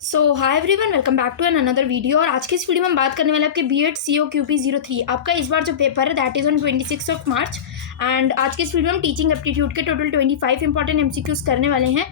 So hi everyone, welcome back to an another video. और आज के इस वीडियो में हम बात करने वाले हैं आपके बीएड सीओ क्यूपी 03 आपका इस बार जो पेपर है that is on 26 March. And आज के इस वीडियो में हम टीचिंग एप्टीट्यूड के टोटल 25 इंपॉर्टेंट एमसीक्यूज करने वाले हैं।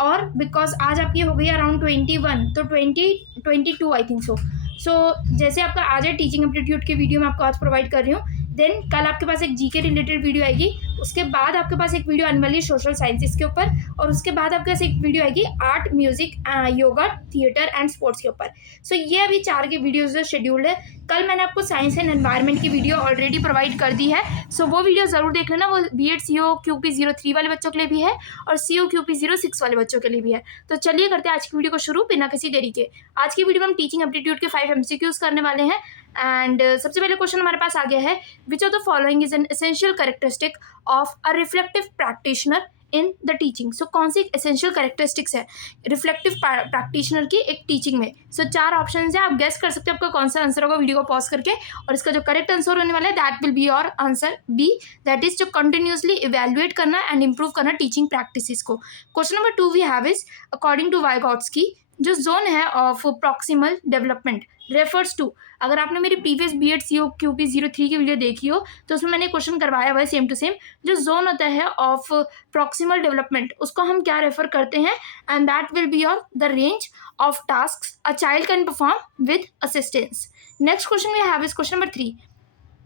और बिकॉज आज आपकी हो गई अराउंड 21 तो 22 आई थिंक सो जैसे आपका आज है टीचिंग एप्टीट्यूड की वीडियो मैं आपको आज प्रोवाइड कर रही हूँ। देन कल आपके पास एक जीके रिलेटेड वीडियो आएगी, उसके बाद आपके पास एक वीडियो आने वाली है सोशल साइंसेस के ऊपर, और उसके बाद आपके पास एक वीडियो आएगी art, music, yoga, theatre and sports के ऊपर। सो ये अभी 4 के वीडियोज जो शेड्यूल्ड है। कल मैंने आपको साइंस एंड एनवायरनमेंट की वीडियो ऑलरेडी प्रोवाइड कर दी है, सो वो वीडियो ज़रूर देख लेना। वो बीएड सीओ क्यूपी 03 वाले बच्चों के लिए भी है और सीओ क्यूपी 06 वाले बच्चों के लिए भी है। तो चलिए करते हैं आज की वीडियो को शुरू बिना किसी देरी के। आज की वीडियो में हम टीचिंग एप्टीट्यूड के 5 एमसीक्यूज करने वाले हैं। एंड सबसे पहले क्वेश्चन हमारे पास आ गया है, which of the following is an essential characteristic of a reflective practitioner in the teaching. So कौन सी एसेंशियल कैरेक्टरिस्टिक्स है रिफ्लेक्टिव प्रैक्टिशनर की एक टीचिंग में। सो 4 ऑप्शन है, आप गेस कर सकते हो आपका कौन सा आंसर होगा वीडियो को पॉज करके। और इसका जो करेक्ट आंसर होने वाला है that will be your answer B, that is जो कंटिन्यूसली इवेल्युएट करना एंड इंप्रूव करना टीचिंग प्रैक्टिसेस को। Question number 2 we have is, according to Vygotsky जो जोन है of proximal development refers to. अगर आपने मेरी प्रीवियस बीएड सीओ क्यूपी 03 की वीडियो देखी हो तो उसमें मैंने क्वेश्चन करवाया हुआ है सेम टू सेम। जो जोन होता है ऑफ प्रॉक्सिमल डेवलपमेंट उसको हम क्या रेफर करते हैं, and that will be on the range of tasks a child can perform with assistance. Next question we have is question number 3,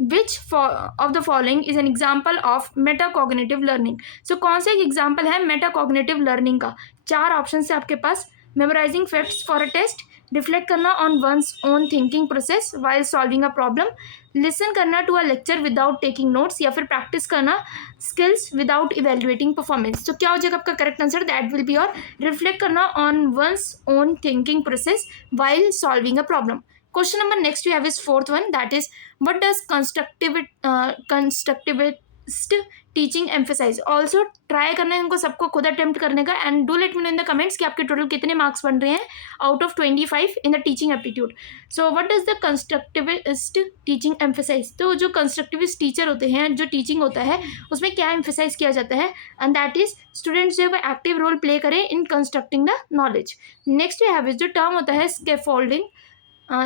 which of the following is an example of metacognitive learning. So कौन सा एक example है metacognitive learning का। 4 option है आपके पास, memorising facts for a test, reflect करना on one's own thinking process while solving a problem, listen करना to a lecture without taking notes, या फिर प्रैक्टिस करना स्किल्स विदाउट इवेल्युएटिंग परफॉर्मेंस। तो क्या हो जाएगा आपका correct answer, that will B और रिफ्लेक्ट करना on one's own thinking process while solving a problem. Question number next we have is 4th one, that is what does constructivist teaching emphasise. Also try करना है उनको सबको खुद attempt करने का, and do let me know in the comments कि आपके total कितने मार्क्स बन रहे हैं out of 25 in the teaching aptitude. So what does the constructivist teaching emphasise. तो जो कंस्ट्रक्टिविस्ट टीचर होते हैं, जो टीचिंग होता है उसमें क्या एम्फेसाइज किया जाता है, एंड दैट इज स्टूडेंट्स जो है एक्टिव रोल प्ले करें in constructing the knowledge. Next we have is जो टर्म होता है स्कैफोल्डिंग,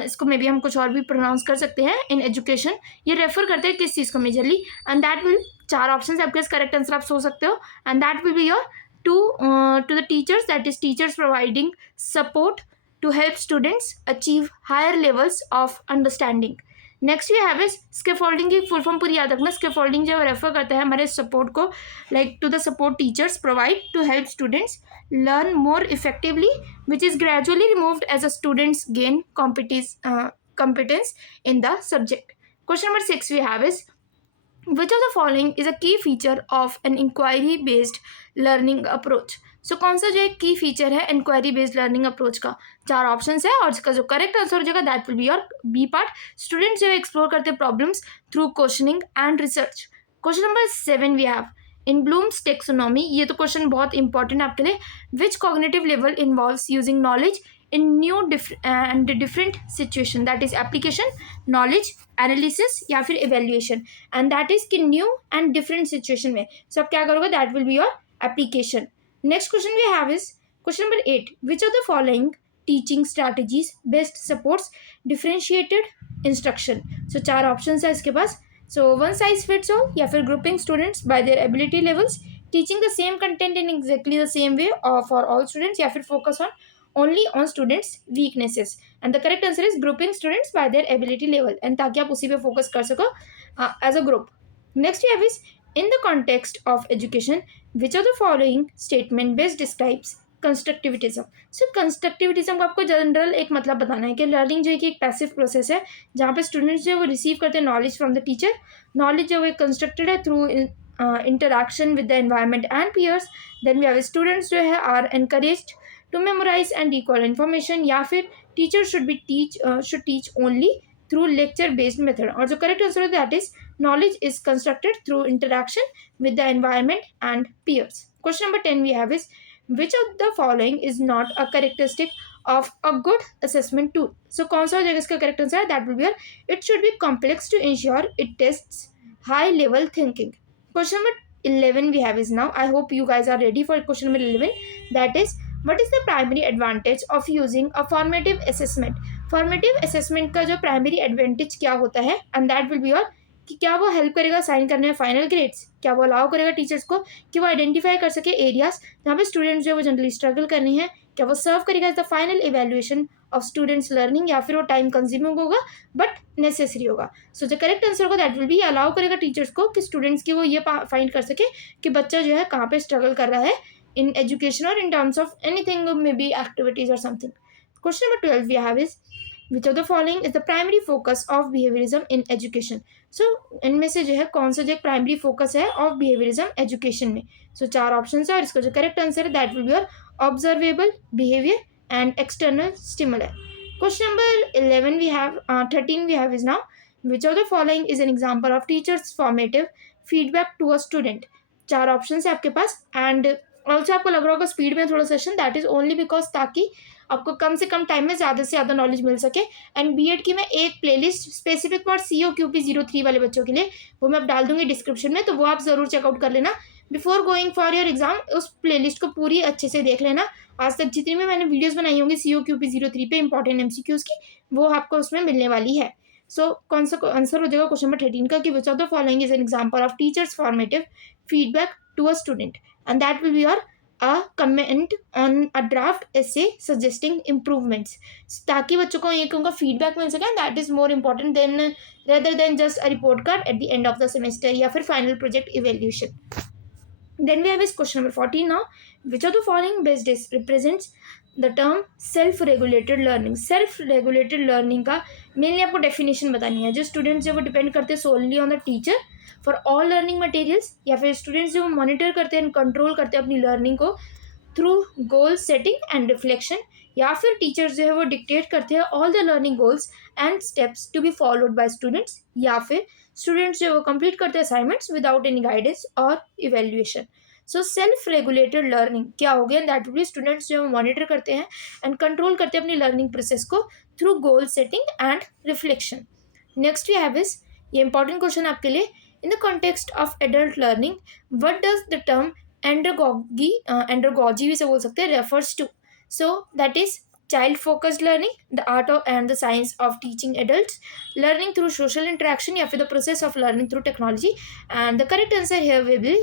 इसको मे बी हम कुछ और भी प्रोनाउंस कर सकते हैं इन एजुकेशन। ये रेफर करते हैं किस चीज़ को majorly, and that will 4 option आपके करेक्ट आंसर आप सोच सकते हो, and that will be your to the teachers, that is teachers providing support to help students achieve higher levels of understanding. Next we have is scaffolding की full form पूरी याद रखना। Scaffolding जो refer करता है हमारे सपोर्ट को, like to the support teachers provide to help students learn more effectively, which is gradually removed as a students gain competence in the subject. Question number 6 we have is, which of the following is a key feature of an inquiry based learning approach। सो कौन सा जो एक की feature है inquiry based learning approach का। 4 options है और इसका जो करेक्ट आंसर हो जाएगा that will be your B part. Students जो एक्सप्लोर करते हैं problems through questioning and research. Question number 7 we have, in Bloom's taxonomy, ये तो क्वेश्चन बहुत इंपॉर्टेंट है आपके लिए, which cognitive level involves using knowledge in new and different situation, that is application, knowledge, analysis या फिर इवेल्युएशन, एंड दैट इज कि new and different situation में। सो आप क्या करोगे, that will be your application. Next question we have is question number 8, which of the following teaching strategies best supports differentiated instruction. So 4 option है इसके पास। So one size fits all, या फिर grouping students by their ability levels, teaching the same content in exactly the same way for all students, या फिर focus on only on students weaknesses. And the correct answer is grouping students by their ability level, and ताकि आप उसी पे focus कर सको as a group. Next we have is, in the context of education which of the following statement best describes constructivism. So constructivism का आपको general एक मतलब बताना है कि लर्निंग जो है कि एक पैसिव प्रोसेस है जहाँ पे स्टूडेंट्स जो है वो रिसीव करते हैं knowledge from the teacher. Knowledge जो है कंस्ट्रक्टेड है through interaction with the environment and peers. Then we have students जो है are encouraged to memorise and recall information, या फिर teacher should teach only through lecture based method. और जो correct answer है that is knowledge is constructed through interaction with the environment and peers. Question number 10 we have is, which of the following is not a characteristic of a good assessment tool। so कौन सा हो जाएगा इसका correct answer, that will be it should be complex to ensure it tests high level thinking। question number 11 we have is, now I hope you guys are ready for question number 11, that is what is the primary advantage of using a formative assessment? Formative assessment का जो primary advantage क्या होता है, and that will be your कि क्या वो help करेगा sign करने में फाइनल ग्रेड्स, क्या वो अलाउ करेगा टीचर्स को कि वो आइडेंटिफाई कर सके एरियाज जहाँ पे स्टूडेंट्स जो है वो जनरली स्ट्रगल कर रहे हैं, क्या वो सर्व करेगा as the final evaluation of students learning, या फिर वो टाइम कंज्यूमिंग होगा बट नेसेसरी होगा. सो जो करेक्ट आंसर होगा दैट विल बी अलाउ करेगा टीचर्स को कि स्टूडेंट्स की वो ये फाइंड कर सके कि बच्चा जो है कहाँ पे स्ट्रगल कर रहा है in education or in terms of anything, maybe activities or something. Question number 12 we have is, which of the following is the primary focus of behaviorism in education? So इनमें से जो है कौन सा जो प्राइमरी फोकस है of behaviourism education में? सो चार ऑप्शन है और इसका जो करेक्ट आंसर है that will be your observable behaviour and external स्टिमुलर. Question number 11 we have 13 we have is now, which of the following is an example of teachers formative feedback to a student? चार option है आपके पास, and also आपको लग रहा होगा speed में थोड़ा session, that is only because ताकि आपको कम से कम टाइम में ज़्यादा से ज़्यादा नॉलेज मिल सके. एंड बीएड की मैं एक प्लेलिस्ट स्पेसिफिक फॉर COQP 03 वाले बच्चों के लिए वो मैं अब डाल दूंगी डिस्क्रिप्शन में, तो वो आप ज़रूर चेकआउट कर लेना before going for your exam. उस प्लेलिस्ट को पूरी अच्छे से देख लेना. आज तक जितनी भी मैंने वीडियोस बनाई होंगी COQP 03 पे इंपॉर्टेंट MCQs की, वो आपको उसमें मिलने वाली है. सो कौन सा आंसर हो जाएगा क्वेश्चन नंबर 13 का कि which of the following is an example of teachers formative feedback to a student, and that will be your a comment on a draft essay suggesting improvements, ताकि बच्चों को एक उनका फीडबैक मिल सके. That is more important than rather than just a report card at the end of the semester या फिर final project evaluation. Then we have is question number 14 now. Which of the following best represents the term self regulated learning? self regulated learning का mainly आपको definition बतानी है. जो students जो वो depend करते हैं solely on the teacher for all learning materials, या फिर स्टूडेंट्स जो मॉनिटर करते हैं कंट्रोल करते हैं अपनी लर्निंग को through goal setting and reflection, या फिर टीचर्स जो है वो डिक्टेट करते हैं all the learning goals and steps to be followed by students, या फिर स्टूडेंट्स जो वो कंप्लीट करते हैं असाइनमेंट्स विदाउट एनी गाइडेंस और evaluation. So self regulated learning क्या हो गया? दैट विल बी स्टूडेंट्स जो मॉनिटर करते हैं एंड कंट्रोल करते हैं अपनी लर्निंग प्रोसेस को through goal setting and reflection. Next we have is, ये इंपॉर्टेंट क्वेश्चन आपके लिए, in the context of adult learning what does the term andragogy भी से बोल सकते हैं refers to? So that is child focused learning, the art of and the science of teaching adults, learning through social interaction, या फिर the process of learning through technology. And the correct answer here will be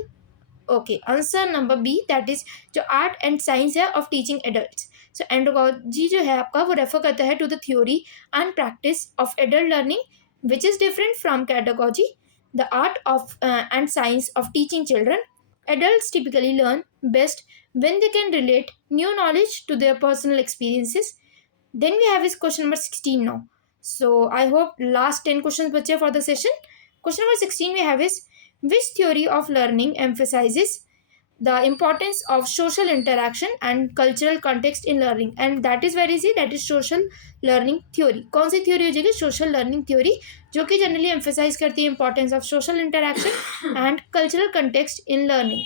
okay, answer number B, that is जो art and science है of teaching adults. So andragogy जो है आपका वो refer करता है to the theory and practice of adult learning which is different from pedagogy, the art of and science of teaching children. Adults typically learn best when they can relate new knowledge to their personal experiences. Then we have is question number 16 now. So I hope last 10 questions bache for the session. Question number 16 we have is, which theory of learning emphasizes the importance of social interaction and cultural context in learning? And that is very easy, that is social learning theory. कौन सी theory हो जाएगी? social learning theory, जो कि generally emphasize करती है importance of social interaction and cultural context in learning.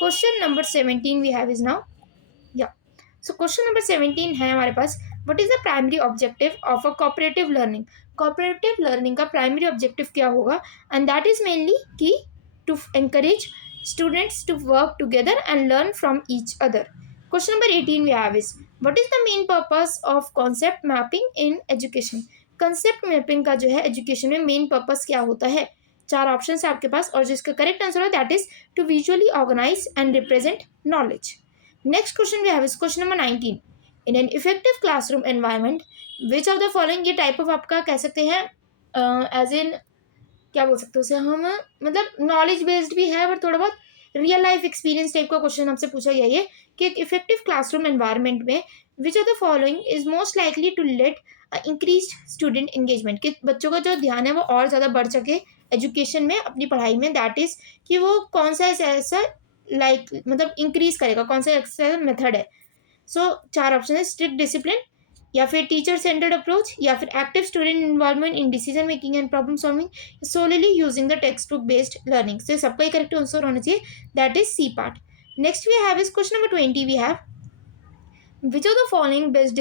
Question number 17 we have is now. Yeah. So question number 17 है हमारे पास, what is the primary objective of a cooperative learning? cooperative learning का primary objective क्या होगा? And that is mainly कि to encourage students to work together and learn from each other. Question number 18 we have is, what is the main purpose of concept mapping in education? concept mapping का जो है education में main purpose क्या होता है? चार option है आपके पास और जिसका करेक्ट आंसर है that is to visually organise and represent knowledge. Next question we have is question number 19. In an effective classroom environment which of the following, ये टाइप ऑफ आपका कह सकते हैं एज इन क्या बोल सकते हो उसे हम, मतलब नॉलेज बेस्ड भी है और थोड़ा बहुत रियल लाइफ एक्सपीरियंस टाइप का क्वेश्चन हमसे पूछा गया है कि एक इफेक्टिव क्लासरूम एनवायरनमेंट में which of the following is most likely to let increase student engagement, कि बच्चों का जो ध्यान है वो और ज़्यादा बढ़ सके एजुकेशन में, अपनी पढ़ाई में. दैट इज़ कि वो कौन सा ऐसा लाइक मतलब इंक्रीज करेगा, कौन सा ऐसा मेथड है. सो चार ऑप्शन है, स्ट्रिक्ट डिसिप्लिन, या फिर टीचर सेंटर्ड अप्रोच, या फिर active student involvement in decision making and problem solving, solely using the text based learning. तो सबका ही करेक्ट आंसर होना चाहिए, that is C part. Next we have is question number 20 we have, which of the following best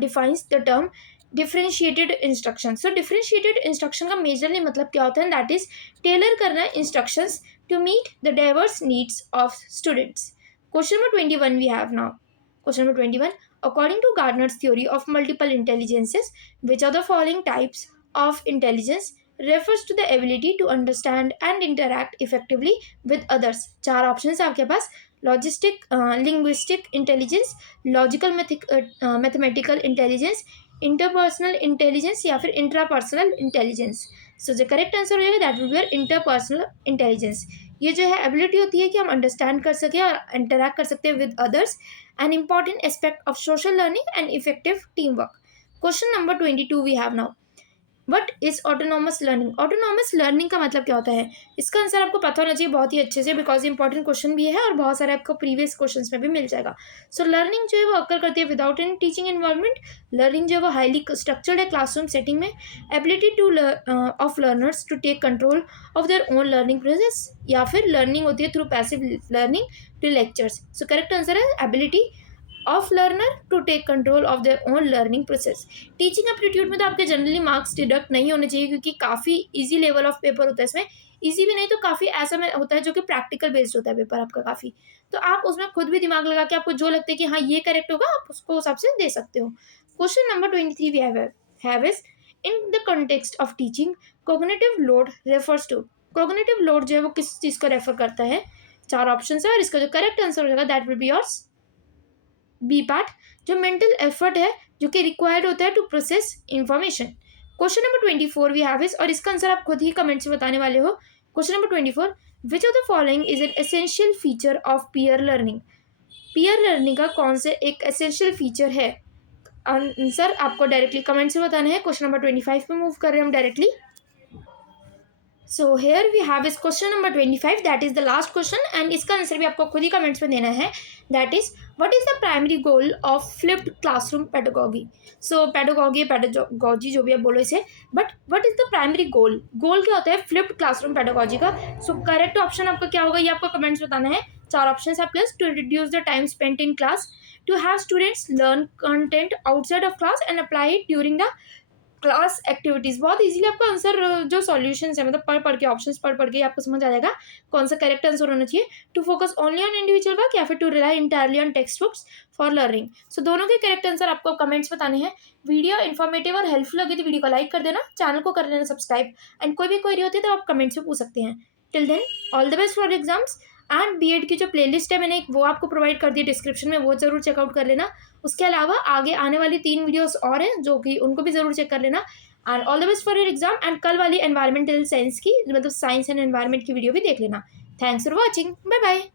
defines the term differentiated instruction. So differentiated instruction का majorly मतलब क्या होता है? दैट इज टेलर करना instructions to meet the diverse needs of students. Question number 21 we have now. Question number 21. According to Gardner's theory of multiple intelligences, which of the following types of intelligence refers to the ability to understand and interact effectively with others? चार options आपके पास. Logistic linguistic intelligence, logical mathematical intelligence, interpersonal intelligence या फिर intrapersonal intelligence. सो जो correct answer हो जाएगा that will be your interpersonal intelligence. ये जो है एबिलिटी होती है कि हम अंडरस्टैंड कर सकें और इंटरैक्ट कर सकते हैं with others, an important aspect of social learning and effective team work. Question number 22 we have now. What is autonomous learning? Autonomous learning का मतलब क्या होता है? इसका आंसर आपको पता होना चाहिए बहुत ही अच्छे से, बिकॉज इंपॉर्टेंट क्वेश्चन भी है और बहुत सारे आपको प्रीवियस क्वेश्चन में भी मिल जाएगा. सो लर्निंग जो है वो अक्कर करती है without any teaching involvement. Learning जो है वो हाईली स्ट्रक्चर्ड है क्लासरूम सेटिंग में. Ability to of learners to take control of their own learning process, या फिर लर्निंग होती है through passive learning to lectures. So correct answer है ability of learner to take control of their own learning process. Teaching aptitude में तो आपके generally marks deduct नहीं होने चाहिए, क्योंकि काफ़ी इजी लेवल ऑफ पेपर होता है इसमें. इजी भी नहीं तो काफ़ी ऐसा में होता है जो कि प्रैक्टिकल बेस्ड होता है पेपर आपका काफ़ी. तो आप उसमें खुद भी दिमाग लगा के आपको जो लगता है कि हाँ ये करेक्ट होगा, आप उसको हिसाब से दे सकते हो. Question number 23 we have is in the context of teaching cognitive load refers to. Cognitive load जो है वो किस चीज़ को रेफर करता है? चार ऑप्शन है और इसका जो करेक्ट आंसर हो जाएगा that will be yours B part, जो मेंटल एफर्ट है जो कि रिक्वायर्ड होता है to process information. Question number 24 we have is, और इसका आंसर आप खुद ही कमेंट से बताने वाले हो. Question number 24. Which of the following is an essential feature of peer learning? Peer learning का कौन से एक एसेंशियल फीचर है? आंसर आपको डायरेक्टली कमेंट से बताना है. क्वेश्चन नंबर 25 पे मूव कर रहे हैं हम directly. So here we have is question number 25, that is the last question, and इसका आंसर भी आपको खुद ही कमेंट्स में देना है. That is, what is the primary goal of flipped classroom pedagogy? So pedagogy जो भी आप बोलो इसे, but what is the primary goal? Goal क्या होता है फ्लिप्ड क्लासरूम पेडागॉजी का? सो करेक्ट ऑप्शन आपका क्या होगा ये आपको कमेंट्स बताना है. चार ऑप्शन आपके पास. To reduce the time spent in class, to have students learn content outside of class and apply it during the class activities. बहुत इजीली आपका आंसर जो सॉल्यूशंस है, मतलब पढ़ के ऑप्शंस पढ़ के आपको समझ आ जाएगा कौन सा करेक्ट आंसर होना चाहिए. To focus only on individual work या फिर to rely entirely on textbooks for learning. So दोनों के करेक्ट आंसर आपको कमेंट्स बताने हैं. वीडियो इन्फॉर्मेटिव और हेल्पफुल लगी तो वीडियो को लाइक कर देना, चैनल को कर लेना सब्सक्राइब, एंड कोई भी क्वेरी होती है तो आप कमेंट्स में पूछ सकते हैं. Till then all the best for exams. And BEd की जो प्लेलिस्ट है मैंने एक वो आपको प्रोवाइड कर दी डिस्क्रिप्शन में, वो ज़रूर चेकआउट कर लेना. उसके अलावा आगे आने वाली 3 वीडियोस और हैं जो कि उनको भी ज़रूर चेक कर लेना. And all the best for your exam. And कल वाली एनवायरमेंटल साइंस की, मतलब साइंस एंड एनवायरमेंट की वीडियो भी देख लेना. Thanks for watching. Bye bye.